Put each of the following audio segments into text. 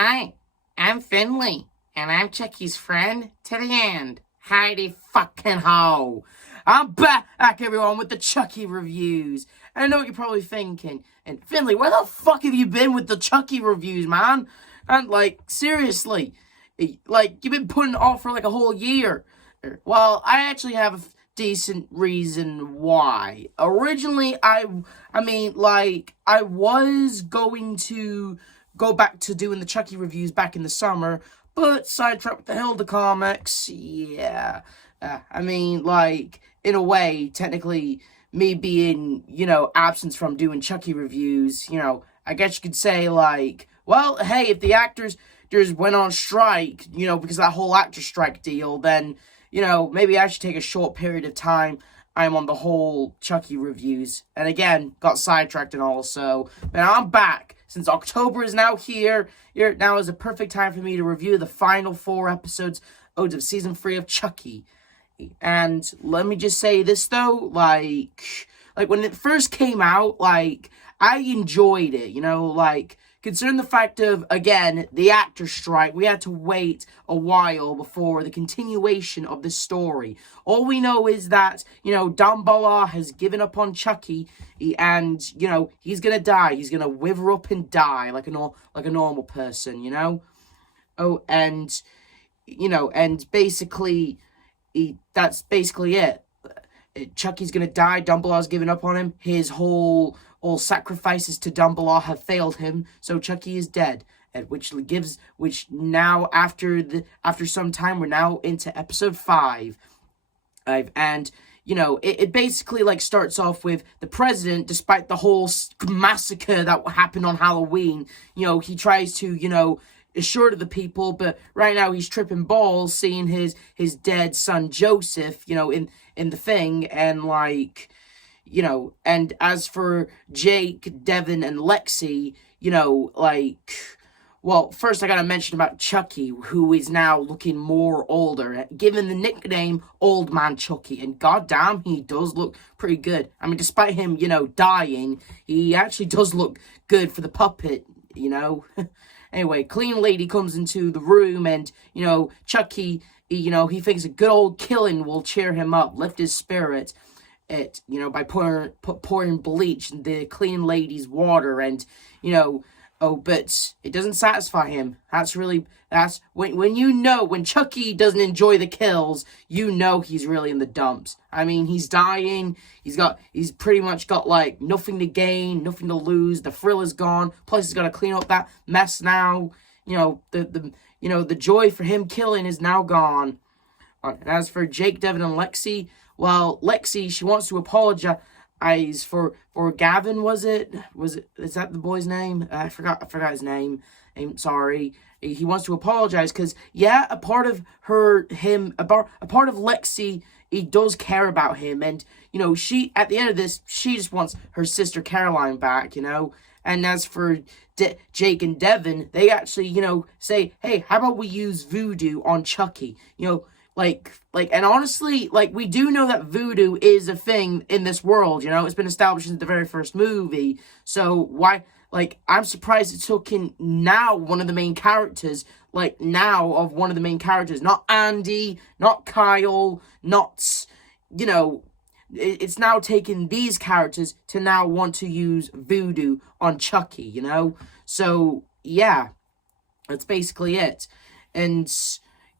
Hi, I'm Finley, and I'm Chucky's friend to the end. Heidi fucking ho! I'm back, everyone, with the Chucky reviews. And I know what you're probably thinking. And Finley, where the fuck have you been with the Chucky reviews, man? And, seriously. You've been putting it off for, a whole year. Well, I actually have a decent reason why. Originally, I was going to go back to doing the Chucky reviews back in the summer, but sidetracked with the Hilda comics, yeah. In a way, technically, me being, absent from doing Chucky reviews, I guess you could say, well, hey, if the actors just went on strike, because of that whole actor strike deal, then, maybe I should take a short period of time. I'm on the whole Chucky reviews, and again, got sidetracked and all, so, but I'm back. Since October is now here, now is a perfect time for me to review the final 4 episodes of Season 3 of Chucky. And let me just say this, though, when it first came out, I enjoyed it, considering the fact of, again, the actor strike, we had to wait a while before the continuation of the story. All we know is that, Dumbledore has given up on Chucky, and, he's gonna die. He's gonna wither up and die like a normal person, Oh, and, and basically, that's basically it. Chucky's gonna die. Dumbledore's given up on him. All sacrifices to Dumbledore have failed him, so Chucky is dead. Which now after some time, we're now into episode 5. And it basically starts off with the president, despite the whole massacre that happened on Halloween. He tries to assure to the people, but right now he's tripping balls seeing his dead son Joseph, in the thing, and and as for Jake, Devin, and Lexi, well, first I gotta mention about Chucky, who is now looking more older, given the nickname Old Man Chucky, and goddamn, he does look pretty good. I mean, despite him, dying, he actually does look good for the puppet, Anyway, clean lady comes into the room, and, Chucky, he thinks a good old killing will cheer him up, lift his spirits, by pouring bleach in the clean lady's water, and, but it doesn't satisfy him. That's when Chucky doesn't enjoy the kills, he's really in the dumps. I mean, he's dying, he's pretty much got, nothing to gain, nothing to lose, the thrill is gone, plus he's gotta clean up that mess now, the joy for him killing is now gone. And as for Jake, Devin, and Lexi, well, Lexi, she wants to apologize for Gavin, is that the boy's name? I forgot his name. I'm sorry. He wants to apologize because, yeah, a part of Lexi, he does care about him, and, she, at the end of this, she just wants her sister Caroline back, and as for Jake and Devin, they actually, say, hey, how about we use voodoo on Chucky, and honestly, we do know that voodoo is a thing in this world, it's been established in the very first movie, so why, I'm surprised it took in now one of the main characters, not Andy, not Kyle, not, it's now taken these characters to now want to use voodoo on Chucky, so, yeah, that's basically it, and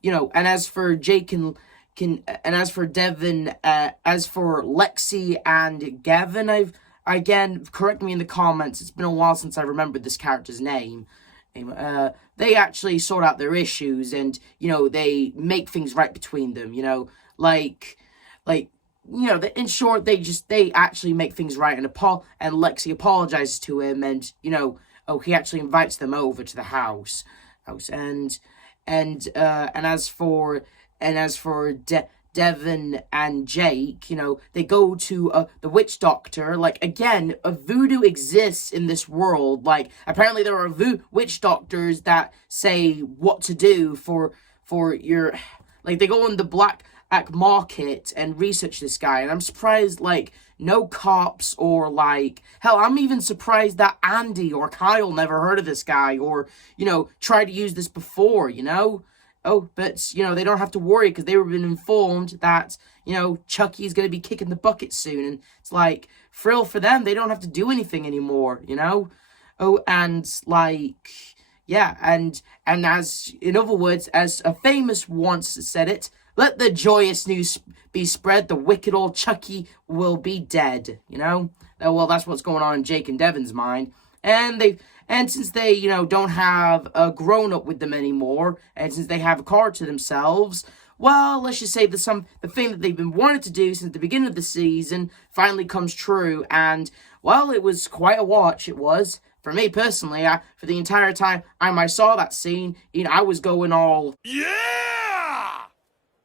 and as for Jake and as for Devin, as for Lexi and Gavin, again, correct me in the comments, it's been a while since I remembered this character's name. They actually sort out their issues, and, they make things right between them, in short, they actually make things right, and Lexi apologizes to him, and, he actually invites them over to the house, and as for Devin and Jake, they go to the witch doctor. Again, a voodoo exists in this world. Apparently there are witch doctors that say what to do for your, they go in the black like market and research this guy, and I'm surprised like no cops or like hell, I'm even surprised that Andy or Kyle never heard of this guy or tried to use this before. Oh, but they don't have to worry because they were been informed that Chucky's gonna be kicking the bucket soon, and it's like thrill for them. They don't have to do anything anymore. Oh, and like. Yeah, and as, in other words, as a famous once said it, let the joyous news be spread, the wicked old Chucky will be dead, Well, that's what's going on in Jake and Devin's mind. And since they, don't have a grown-up with them anymore, and since they have a car to themselves, well, let's just say the thing that they've been wanting to do since the beginning of the season finally comes true, and, well, it was quite a watch, it was. For me personally, for the entire time I saw that scene, I was going all yeah,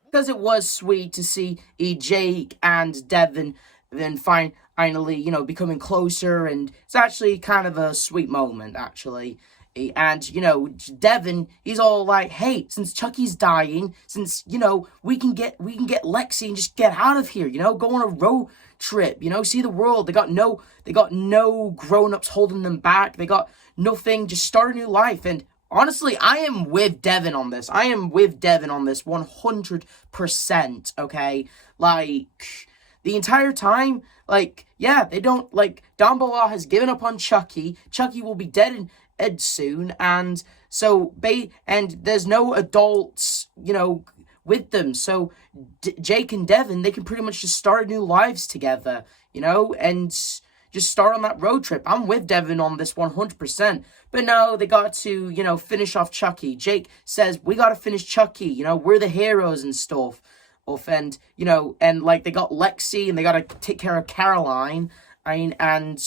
because it was sweet to see Jake and Devin then finally, becoming closer, and it's actually kind of a sweet moment, actually. And Devin, he's all like, hey, since Chucky's dying, since we can get Lexi and just get out of here, go on a road trip, see the world. They got no grown-ups holding them back. They got nothing, just start a new life. And honestly, I am with Devin on this. 100%, okay? Like, the entire time, like, yeah, they don't, like, Dumbledore has given up on Chucky. Chucky will be dead soon, and so and there's no adults, with them, so Jake and Devin, they can pretty much just start new lives together, and just start on that road trip. I'm with Devin on this 100%, but no, they got to, finish off Chucky. Jake says, we got to finish Chucky, we're the heroes and stuff, and, and, like, they got Lexi, and they got to take care of Caroline, and,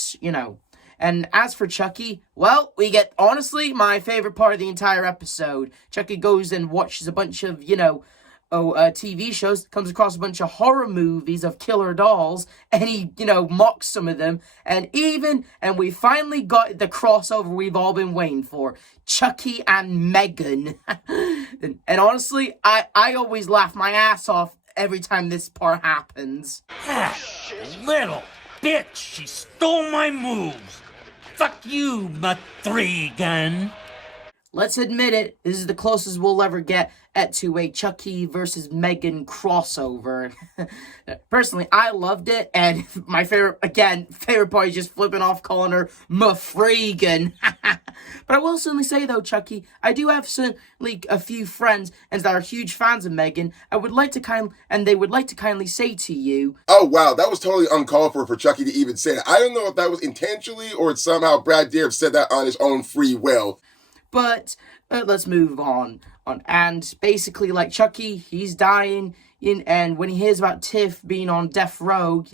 And as for Chucky, well, we get, honestly, my favorite part of the entire episode. Chucky goes and watches a bunch of, TV shows, comes across a bunch of horror movies of killer dolls, and he, mocks some of them, and we finally got the crossover we've all been waiting for. Chucky and Megan. and honestly, I always laugh my ass off every time this part happens. Ah, little bitch, she stole my moves. Fuck you, Matrigan. Let's admit it, this is the closest we'll ever get to a Chucky versus Megan crossover. Personally, I loved it, and my favorite part is just flipping off calling her Mafregan. But I will certainly say, though, Chucky, I do have certainly a few friends and that are huge fans of Megan. They would like to kindly say to you, oh wow, that was totally uncalled for Chucky to even say that. I don't know if that was intentionally or it's somehow Brad Deer said that on his own free will. But let's move on. And basically, like, Chucky, he's dying, and when he hears about Tiff being on death row,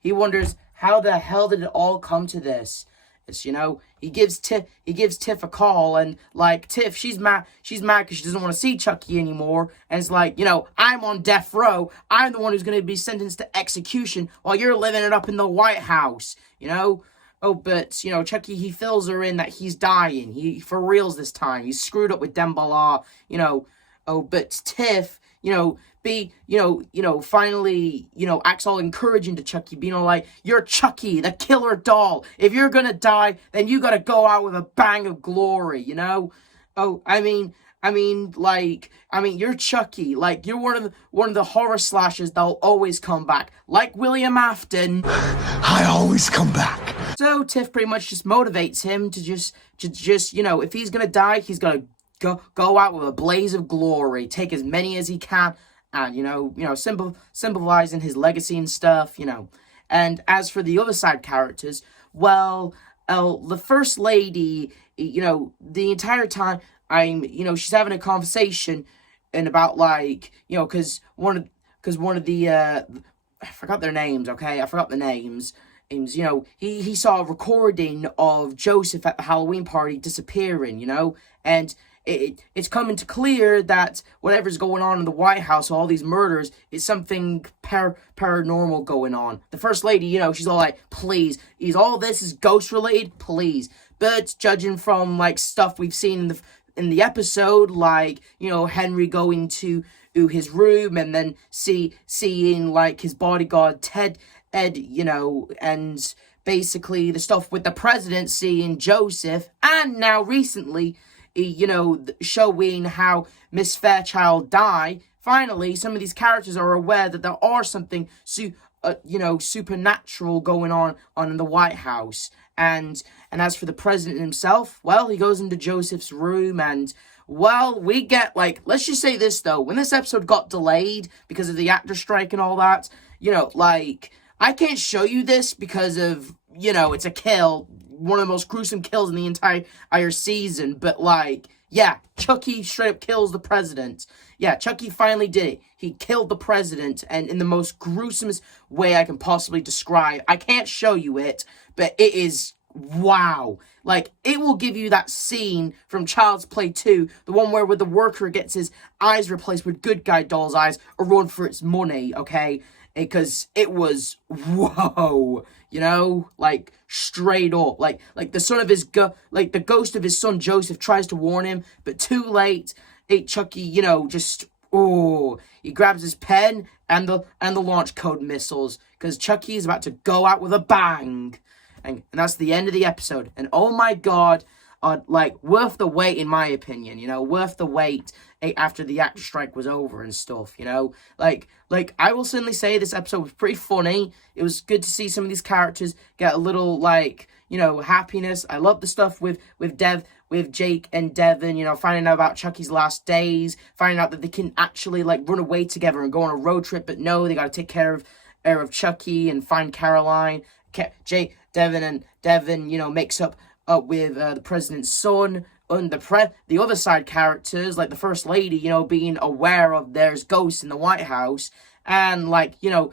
he wonders, how the hell did it all come to this? It's, he gives Tiff a call, and, like, Tiff, she's mad because she doesn't want to see Chucky anymore, and it's like, I'm on death row, I'm the one who's going to be sentenced to execution while you're living it up in the White House, Oh, but, Chucky, he fills her in that he's dying. He, for reals this time. He's screwed up with Dembala, Oh, but Tiff, finally, acts all encouraging to Chucky, being all like, you're Chucky, the killer doll. If you're gonna die, then you gotta go out with a bang of glory, Oh, you're Chucky. Like, you're one of the horror slashers that'll always come back. Like William Afton. I always come back. So Tiff pretty much just motivates him to just if he's gonna die, he's gonna go out with a blaze of glory, take as many as he can, and symbolizing his legacy and stuff, And as for the other side characters, well, the First Lady, the entire time, she's having a conversation and about, like, because one of the, I forgot their names, okay? I forgot the names. He saw a recording of Joseph at the Halloween party disappearing, and it's coming to clear that whatever's going on in the White House, all these murders, is something paranormal going on. The First Lady, she's all like, please, all this is ghost-related, please. But judging from, like, stuff we've seen in the episode, like, Henry going to to his room, and then seeing like his bodyguard Ed, and basically the stuff with the president, seeing Joseph, and now recently, showing how Miss Fairchild died. Finally, some of these characters are aware that there are something supernatural going on in the White House. And as for the president himself, well, he goes into Joseph's room, and well, we get, like, let's just say this though, when this episode got delayed because of the actor strike and all that, I can't show you this because of, it's a kill, one of the most gruesome kills in the entire season, but yeah, Chucky straight up kills the president. Yeah, Chucky finally did it. He killed the president, and in the most gruesomest way I can possibly describe. I can't show you it, but it is, wow. It will give you that scene from Child's Play 2, the one where the worker gets his eyes replaced with good guy doll's eyes, or run for its money, okay? Because it was, whoa, straight up, the son of his, the ghost of his son Joseph tries to warn him, but too late. Chucky, he grabs his pen and the launch code missiles, because Chucky is about to go out with a bang, and that's the end of the episode. And oh my god, worth the wait, in my opinion, worth the wait after the actor strike was over and stuff, I will certainly say this episode was pretty funny. It was good to see some of these characters get a little, happiness. I love the stuff with Jake and Devin, finding out about Chucky's last days, finding out that they can actually, run away together and go on a road trip, but no, they gotta take care of Chucky and find Caroline. Devin, makes up with the president's son, and the other side characters, like the first lady, being aware of there's ghosts in the White House, and the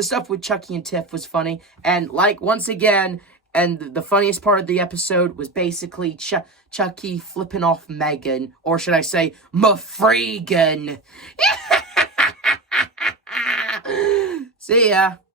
stuff with Chucky and Tiff was funny, and once again, and the funniest part of the episode was basically Chucky flipping off Megan, or should I say, Mafregan. See ya.